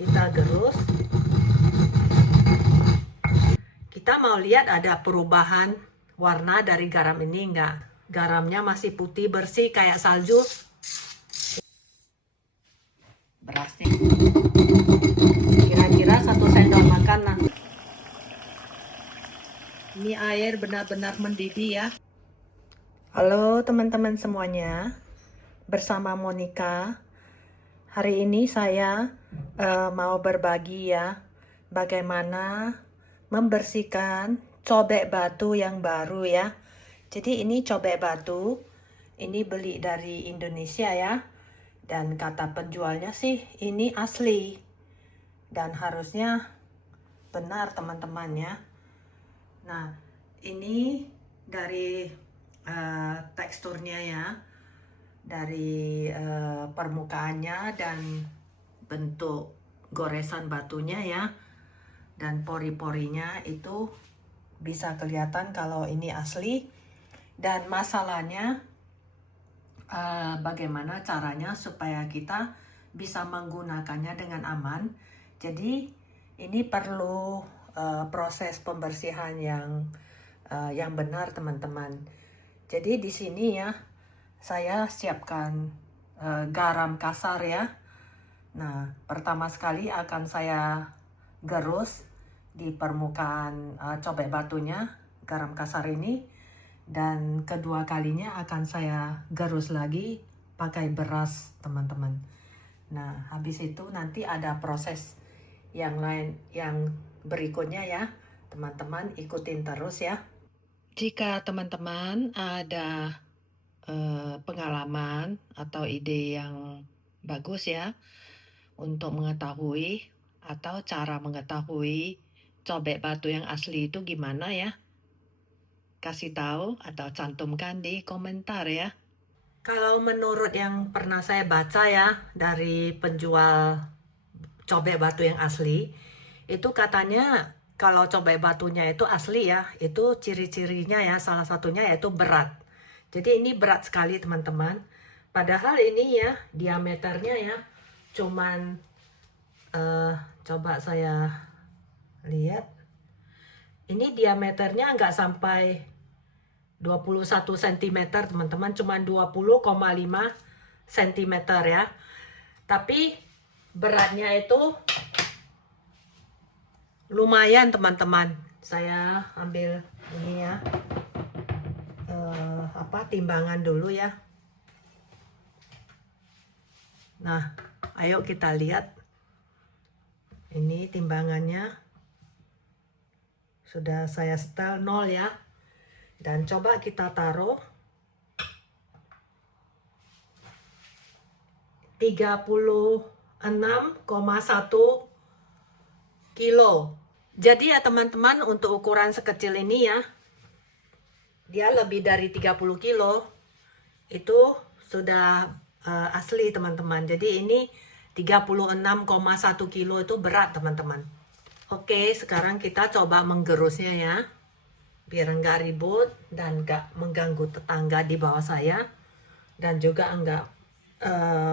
kita gerus. Kita mau lihat ada perubahan warna dari garam ini enggak. Garamnya masih putih bersih kayak salju. Berasnya kira-kira 1 sendok makan lah. Ini air benar-benar mendidih ya. Halo teman-teman semuanya, bersama Monica. Hari ini saya mau berbagi ya, bagaimana membersihkan cobek batu yang baru ya. Jadi ini cobek batu, ini beli dari Indonesia ya. Dan kata penjualnya sih ini asli. Dan harusnya benar teman-teman ya. Nah, ini dari teksturnya ya. Dari permukaannya dan bentuk goresan batunya ya, dan pori-porinya itu bisa kelihatan kalau ini asli. Dan masalahnya bagaimana caranya supaya kita bisa menggunakannya dengan aman. Jadi ini perlu proses pembersihan yang benar teman-teman. Jadi di sini ya saya siapkan garam kasar ya. Nah, pertama sekali akan saya gerus di permukaan cobek batunya, garam kasar ini. Dan kedua kalinya akan saya gerus lagi pakai beras, teman-teman. Nah, habis itu nanti ada proses yang lain, yang berikutnya ya. Teman-teman ikutin terus ya. Jika teman-teman ada pengalaman atau ide yang bagus ya untuk mengetahui atau cara mengetahui cobek batu yang asli itu gimana ya, kasih tahu atau cantumkan di komentar ya. Kalau menurut yang pernah saya baca ya dari penjual cobek batu yang asli, itu katanya kalau cobek batunya itu asli ya, itu ciri-cirinya ya, salah satunya yaitu berat. Jadi ini berat sekali teman-teman. Padahal ini ya diameternya ya cuman coba saya lihat. Ini diameternya nggak sampai 21 cm teman-teman, cuman 20,5 cm ya. Tapi beratnya itu lumayan teman-teman. Saya ambil ini ya. Timbangan dulu ya. Nah, ayo kita lihat. Ini timbangannya sudah saya setel 0 ya. Dan coba kita taruh 36,1 kilo. Jadi ya teman-teman, untuk ukuran sekecil ini ya, dia lebih dari 30 kilo, itu sudah asli teman-teman. Jadi ini 36,1 kilo itu berat teman-teman. Oke, sekarang kita coba menggerusnya ya, biar enggak ribut dan enggak mengganggu tetangga di bawah saya, dan juga enggak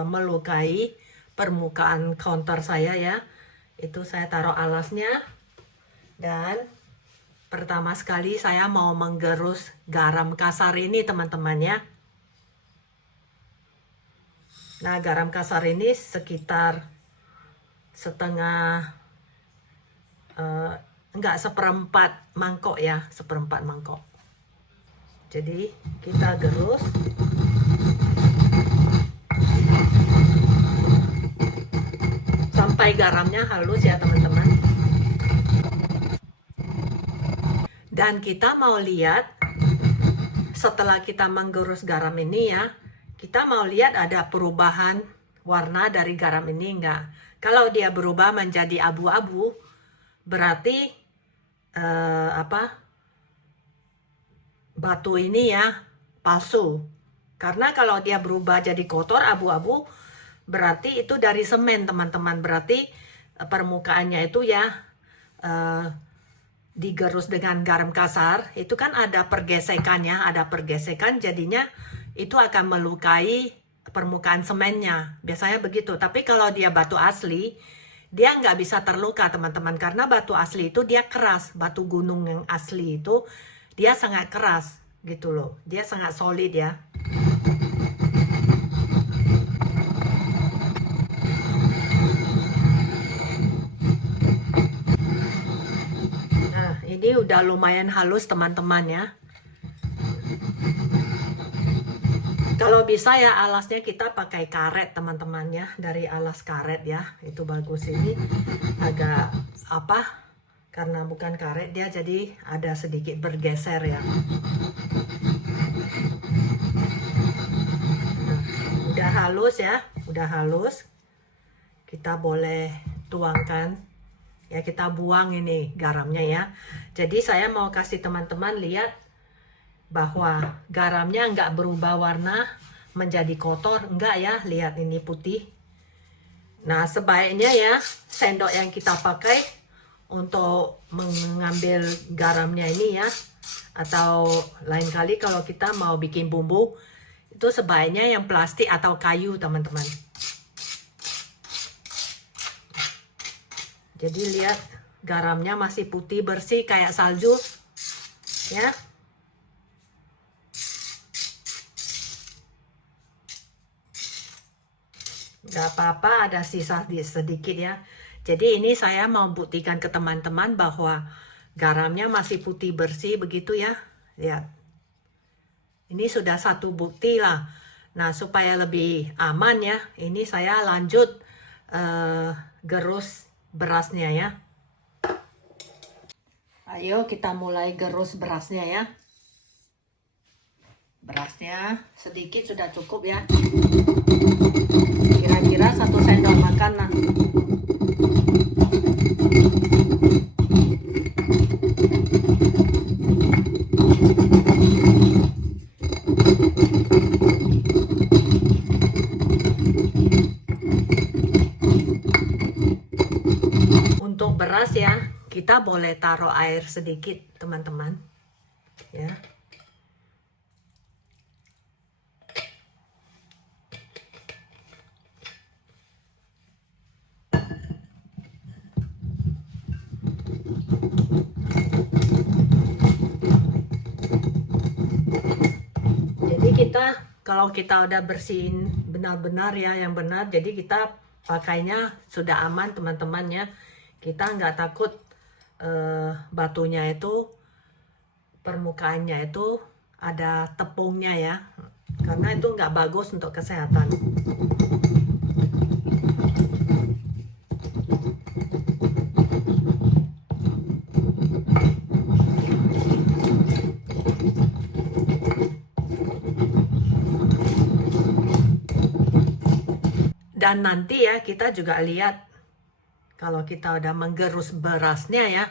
melukai permukaan counter saya ya. Itu saya taruh alasnya. Dan pertama sekali saya mau menggerus garam kasar ini teman-teman ya. Nah, garam kasar ini sekitar setengah, enggak, seperempat mangkok ya, seperempat mangkok. Jadi kita gerus. Sampai garamnya halus ya teman-teman. Dan kita mau lihat setelah kita menggerus garam ini ya, kita mau lihat ada perubahan warna dari garam ini enggak. Kalau dia berubah menjadi abu-abu, berarti batu ini ya palsu. Karena kalau dia berubah jadi kotor abu-abu, berarti itu dari semen teman-teman. Berarti permukaannya itu ya digerus dengan garam kasar, itu kan ada pergesekannya, ada pergesekan, jadinya itu akan melukai permukaan semennya. Biasanya begitu. Tapi kalau dia batu asli, dia nggak bisa terluka teman-teman, karena batu asli itu dia keras. Batu gunung yang asli itu dia sangat keras gitu loh, dia sangat solid ya. Nah ini udah lumayan halus teman-teman ya. Kalau bisa ya alasnya kita pakai karet teman-teman ya, dari alas karet ya, itu bagus. Ini agak apa, karena bukan karet dia jadi ada sedikit bergeser ya. Nah, udah halus ya, udah halus. Kita boleh tuangkan ya, kita buang ini garamnya ya. Jadi saya mau kasih teman-teman lihat bahwa garamnya nggak berubah warna menjadi kotor, enggak ya, lihat ini putih. Nah sebaiknya ya sendok yang kita pakai untuk mengambil garamnya ini ya, atau lain kali kalau kita mau bikin bumbu itu sebaiknya yang plastik atau kayu teman-teman. Jadi lihat garamnya masih putih bersih kayak salju ya. Gak apa-apa ada sisa sedikit ya. Jadi ini saya mau buktikan ke teman-teman bahwa garamnya masih putih bersih begitu ya. Lihat. Ini sudah satu bukti lah. Nah supaya lebih aman ya, ini saya lanjut gerus berasnya ya. Ayo kita mulai gerus berasnya ya. Berasnya sedikit sudah cukup ya. Kira-kira 1 sendok makan lah. Untuk beras ya, kita boleh taruh air sedikit teman-teman ya. Jadi kita kalau kita udah bersihin benar-benar ya, yang benar, jadi kita pakainya sudah aman teman-teman ya. Kita nggak takut batunya itu, permukaannya itu ada tepungnya ya, karena itu nggak bagus untuk kesehatan. Dan nanti ya kita juga lihat kalau kita udah menggerus berasnya ya,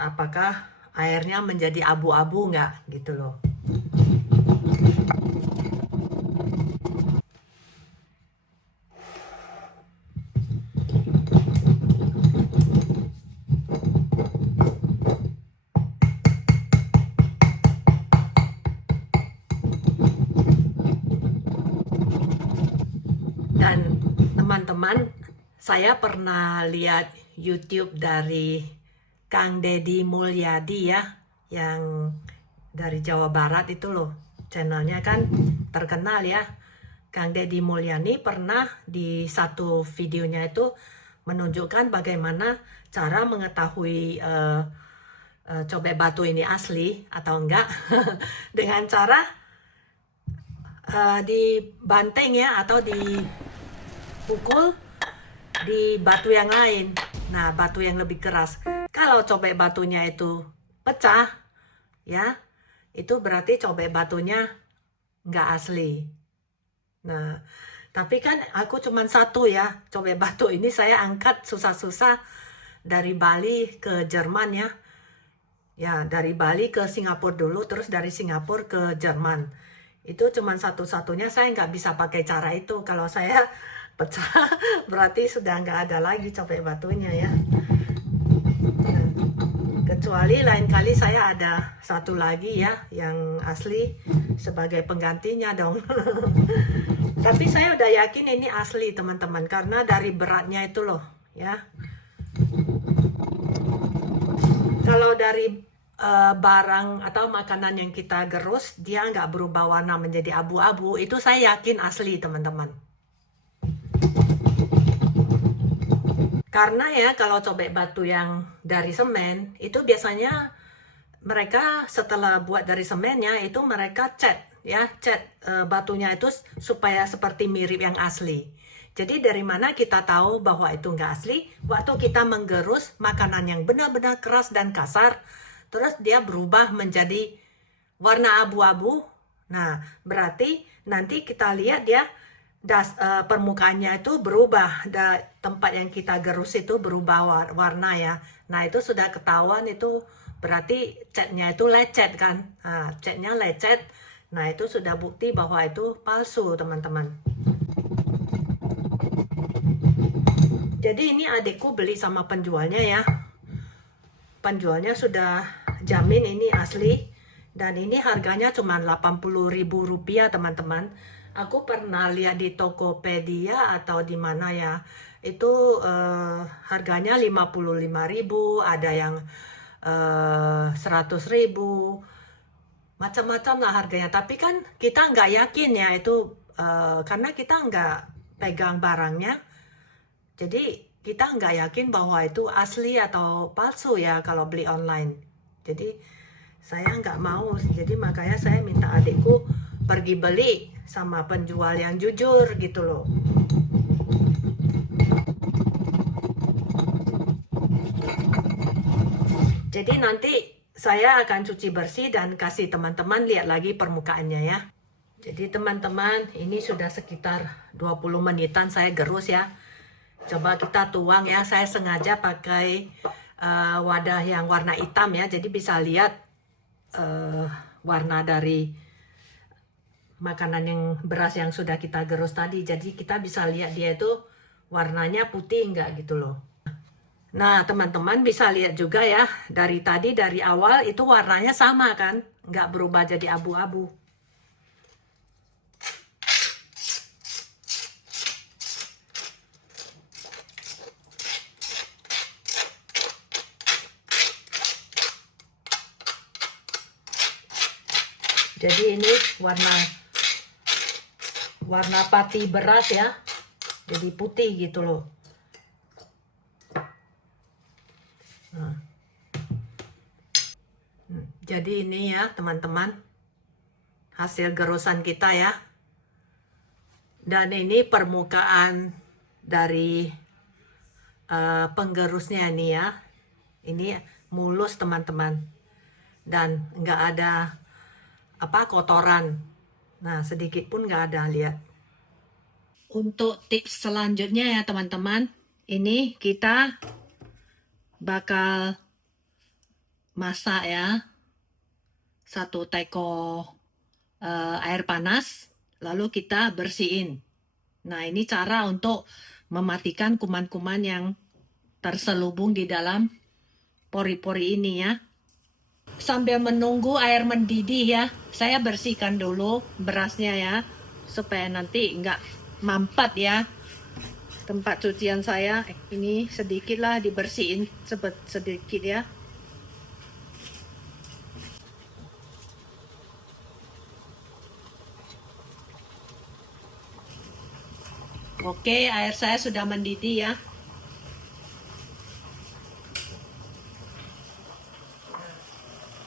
apakah airnya menjadi abu-abu nggak gitu loh. Dan teman-teman, saya pernah lihat YouTube dari Kang Deddy Mulyadi ya, yang dari Jawa Barat itu loh. Channelnya kan terkenal ya. Kang Deddy Mulyadi pernah di satu videonya itu menunjukkan bagaimana cara mengetahui cobek batu ini asli atau enggak dengan cara dibanting ya, atau dipukul di batu yang lain. Nah batu yang lebih keras, kalau cobek batunya itu pecah ya, itu berarti cobek batunya nggak asli. Nah tapi kan aku cuma satu ya, cobek batu ini saya angkat susah-susah dari Bali ke Jerman ya. Ya dari Bali ke Singapura dulu, terus dari Singapura ke Jerman. Itu cuma satu-satunya, saya nggak bisa pakai cara itu. Kalau saya pecah berarti sudah nggak ada lagi cobek batunya ya. Nah, kecuali lain kali saya ada satu lagi ya yang asli sebagai penggantinya dong. Tapi saya udah yakin ini asli teman-teman, karena dari beratnya itu loh ya. Kalau dari barang atau makanan yang kita gerus, dia nggak berubah warna menjadi abu-abu, itu saya yakin asli, teman-teman. Karena ya kalau cobek batu yang dari semen, itu biasanya mereka setelah buat dari semennya, itu mereka cat batunya itu supaya seperti mirip yang asli. Jadi dari mana kita tahu bahwa itu nggak asli? Waktu kita menggerus makanan yang benar-benar keras dan kasar, terus dia berubah menjadi warna abu-abu. Nah, berarti nanti kita lihat dia permukaannya itu berubah. Tempat yang kita gerus itu berubah warna ya. Nah, itu sudah ketahuan, itu berarti catnya itu lecet kan. Nah, catnya lecet. Nah, itu sudah bukti bahwa itu palsu, teman-teman. Jadi ini adikku beli sama penjualnya ya. Penjualnya sudah jamin ini asli. Dan ini harganya cuma Rp80.000, teman-teman. Aku pernah lihat di Tokopedia atau di mana ya. Itu harganya Rp55.000, ada yang Rp100.000. Macam-macam lah harganya. Tapi kan kita nggak yakin ya itu karena kita nggak pegang barangnya. Jadi kita nggak yakin bahwa itu asli atau palsu ya kalau beli online. Jadi saya nggak mau. Jadi makanya saya minta adikku pergi beli sama penjual yang jujur gitu loh. Jadi nanti saya akan cuci bersih dan kasih teman-teman lihat lagi permukaannya ya. Jadi teman-teman, ini sudah sekitar 20 menitan saya gerus ya. Coba kita tuang ya, saya sengaja pakai wadah yang warna hitam ya, jadi bisa lihat warna dari makanan yang beras yang sudah kita gerus tadi. Jadi kita bisa lihat dia itu warnanya putih enggak gitu loh. Nah teman-teman bisa lihat juga ya, dari tadi dari awal itu warnanya sama kan, nggak berubah jadi abu-abu. Jadi ini warna pati beras ya, jadi putih gitu loh. Nah. Jadi ini ya teman-teman, hasil gerusan kita ya. Dan ini permukaan dari penggerusnya nih ya. Ini mulus teman-teman, dan nggak ada kotoran. Nah sedikit pun nggak ada, lihat. Untuk tips selanjutnya ya teman-teman, ini kita bakal masak ya, 1 teko air panas, lalu kita bersihin. Nah ini cara untuk mematikan kuman-kuman yang terselubung di dalam pori-pori ini ya. Sambil menunggu air mendidih ya, saya bersihkan dulu berasnya ya, supaya nanti nggak mampet ya. Tempat cucian saya ini sedikit lah dibersihin sedikit ya. Oke, air saya sudah mendidih ya.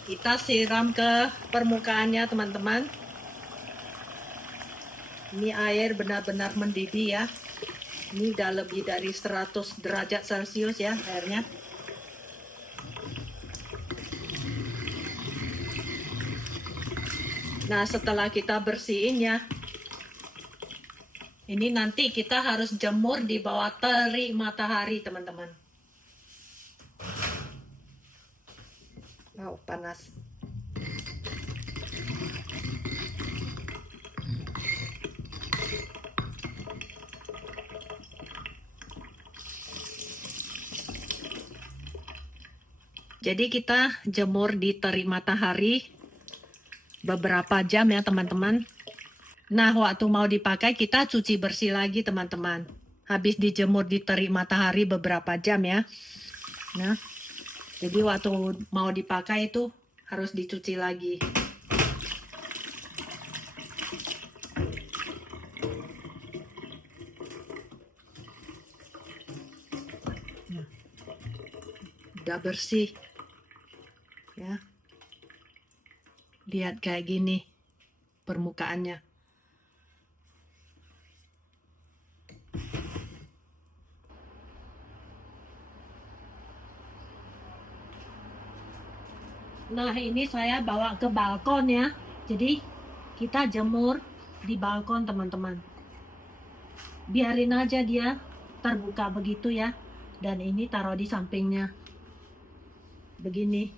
Kita siram ke permukaannya teman-teman. Ini air benar-benar mendidih ya. Ini udah lebih dari 100 derajat Celcius ya airnya. Nah setelah kita bersihin ya, ini nanti kita harus jemur di bawah terik matahari teman-teman. Wow, panas. Jadi kita jemur di terik matahari beberapa jam ya teman-teman. Nah waktu mau dipakai kita cuci bersih lagi teman-teman. habis dijemur di terik matahari beberapa jam ya. Nah, jadi waktu mau dipakai itu harus dicuci lagi. Udah bersih ya, lihat kayak gini permukaannya. Nah, ini saya bawa ke balkon ya, jadi kita jemur di balkon teman-teman. Biarin aja dia terbuka begitu ya, dan ini taruh di sampingnya begini.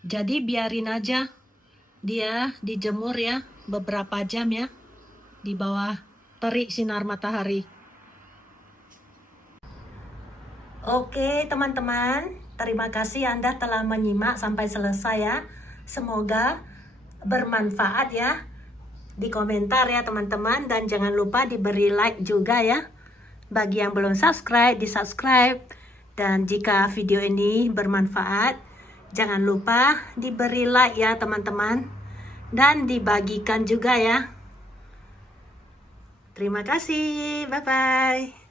Jadi biarin aja dia dijemur ya beberapa jam ya di bawah terik sinar matahari. Oke teman-teman, terima kasih Anda telah menyimak sampai selesai ya. Semoga bermanfaat ya. Di komentar ya teman-teman, dan jangan lupa diberi like juga ya. Bagi yang belum subscribe, di subscribe. Dan jika video ini bermanfaat, jangan lupa diberi like ya teman-teman, dan dibagikan juga ya. Terima kasih, bye-bye.